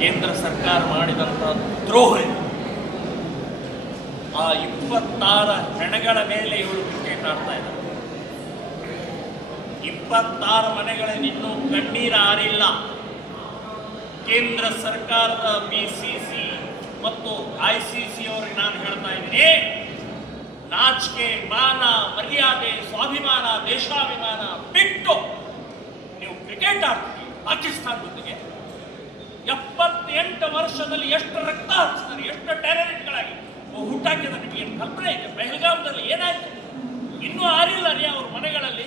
ಕೇಂದ್ರ ಸರ್ಕಾರ ಮಾಡಿದಂಥ ದ್ರೋಹ. ಆ ಇಪ್ಪತ್ತಾರ ಹೆಣಗಳ ಮೇಲೆ ಇವಳು ಕ್ರಿಕೆಟ್ ಆಡ್ತಾ ಇದ್ದಾರೆ ಇಪ್ಪತ್ತಾರು ಮನೆಗಳಲ್ಲಿ ಇನ್ನೂ ಕಣ್ಣೀರು ಆರಿಲ್ಲ ಕೇಂದ್ರ ಸರ್ಕಾರದ ಬಿ ಸಿ ಸಿ ಮತ್ತು ಐ ಸಿ ಸಿ ಅವರಿಗೆ ನಾನು ಹೇಳ್ತಾ ಇದ್ದೀನಿ, ನಾಚಿಕೆ, ಮಾನ, ಮರ್ಯಾದೆ, ಸ್ವಾಭಿಮಾನ, ದೇಶಾಭಿಮಾನ ಬಿಟ್ಟು ನೀವು ಕ್ರಿಕೆಟ್ ಆಡ್ತೀರಿ ಪಾಕಿಸ್ತಾನ ಜೊತೆಗೆ ಎಪ್ಪತ್ತೆಂಟು ವರ್ಷದಲ್ಲಿ ಎಷ್ಟು ರಕ್ತ ಹರಿಸಿದ್ದಾರೆ ಎಷ್ಟು ಟ್ಯಾಲೆಂಟ್ಗಳಾಗಿ ಹುಟ್ಟಾಕಿದ ನಿಮಗೆ ಕಲ್ಪನೆ ಇದೆ? ಪೆಹಲ್ಗಾಮದಲ್ಲಿ ಏನಾಯ್ತು? ಇನ್ನೂ ಆರಿಲ್ಲ ರೀ ಅವ್ರ ಮನೆಗಳಲ್ಲಿ.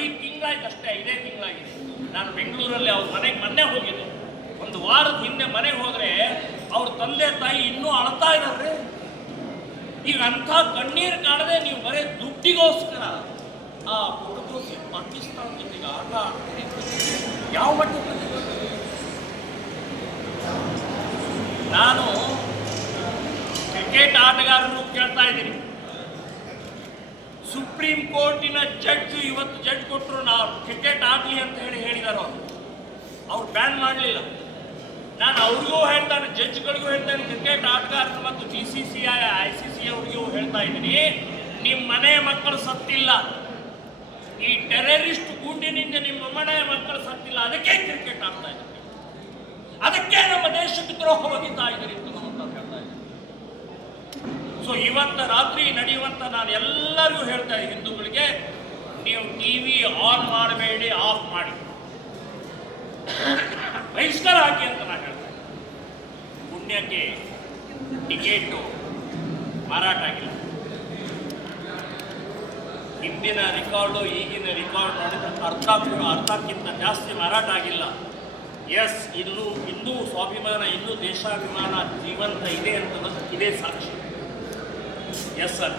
ಐದು ತಿಂಗಳಾಯ್ತು ಅಷ್ಟೇ, ಐದೇ ತಿಂಗಳಾಗಿದೆ. ನಾನು ಬೆಂಗಳೂರಲ್ಲಿ ಅವ್ರ ಮನೆಗೆ ಮೊನ್ನೆ ಹೋಗಿದ್ದೆ. ಒಂದು ವಾರದ ಹಿಂದೆ ಮನೆಗೆ ಹೋದ್ರೆ ಅವ್ರ ತಂದೆ ತಾಯಿ ಇನ್ನೂ ಅಳ್ತಾ ಇದ್ದಾರೆ ಈಗ ಅಂಥ ಕಣ್ಣೀರು ಕಾಣದೆ ನೀವು ಬರೀ ದುಡ್ಡಿಗೋಸ್ಕರ ಆ ಹುಡುಗರು ಪಾಕಿಸ್ತಾನದೊಂದಿಗೆ ಆಟ ಆಡ್ತೀರಿ ಯಾವ ಮಟ್ಟಕ್ಕೆ ನಾನು ಕ್ರಿಕೆಟ್ ಆಟಗಾರರು ಕೇಳ್ತಾ ಇದ್ದೀನಿ. ಸುಪ್ರೀಂ ಕೋರ್ಟಿನ ಜಡ್ಜ್ ಇವತ್ತು ಜಡ್ಜ್ ಕೊಟ್ಟರು ನಾವು ಕ್ರಿಕೆಟ್ ಆಡಲಿ ಅಂತ ಹೇಳಿ ಹೇಳಿದಾರೋ ಅವರು. ಬ್ಯಾನ್ ಮಾಡಲಿಲ್ಲ. ನಾನು ಅವ್ರಿಗೂ ಹೇಳ್ತಾನೆ, ಜಡ್ಜ್ಗಳಿಗೂ ಹೇಳ್ತಾನೆ ಕ್ರಿಕೆಟ್ ಆಟಗಾರರು ಮತ್ತು B C C I I C C ಅವ್ರಿಗೂ ಹೇಳ್ತಾ ಇದ್ದೀನಿ ನಿಮ್ಮ ಮನೆಯ ಮಕ್ಕಳು ಸತ್ತಿಲ್ಲ. ಈ ಟೆರರಿಸ್ಟ್ ಗುಂಡಿನಿಂದ ನಿಮ್ಮ ಮನೆಯ ಮಕ್ಕಳು ಸತ್ತಿಲ್ಲ. ಅದಕ್ಕೆ ಕ್ರಿಕೆಟ್ ಆಡ್ತಾ ಇದ್ದಾರೆ ಅದಕ್ಕೆ ನಮ್ಮ ದೇಶಕ್ಕೆ ದ್ರೋಹ ಒಗಿತಾ ಇದ್ದೀರಿ ಅಂತ ಹೇಳ್ತಾ ಇದ್ದೀನಿ ಸೊ ಇವತ್ತ ರಾತ್ರಿ ನಡೆಯುವಂತ ನಾನು ಎಲ್ಲರಿಗೂ ಹೇಳ್ತಾ ಇದ್ದೀನಿ, ಹಿಂದೂಗಳಿಗೆ, ನೀವು ಟಿವಿ ಆನ್ ಮಾಡಬೇಡಿ ಆಫ್ ಮಾಡಿ. ಬಹಿಷ್ಕಾರ ಹಾಕಿ ಅಂತ ನಾನು ಹೇಳ್ತಾ ಇದ್ದೀನಿ. ಪುಣ್ಯಕ್ಕೆ ಟಿಕೆಟು ಮಾರಾಟ ಆಗಿಲ್ಲ. ಹಿಂದಿನ ರೆಕಾರ್ಡು ಈಗಿನ ರೆಕಾರ್ಡ್ ನೋಡಿದ್ರೆ ಅರ್ಧ, ಅರ್ಧಕ್ಕಿಂತ ಜಾಸ್ತಿ ಮಾರಾಟ ಆಗಿಲ್ಲ. ಎಸ್ ಇನ್ನೂ ಇನ್ನೂ ಸ್ವಾಭಿಮಾನ ಇನ್ನೂ ದೇಶಾಭಿಮಾನ ಜೀವಂತ ಇದೆ ಅಂತ ಇದೇ ಸಾಕ್ಷಿ. Yes sir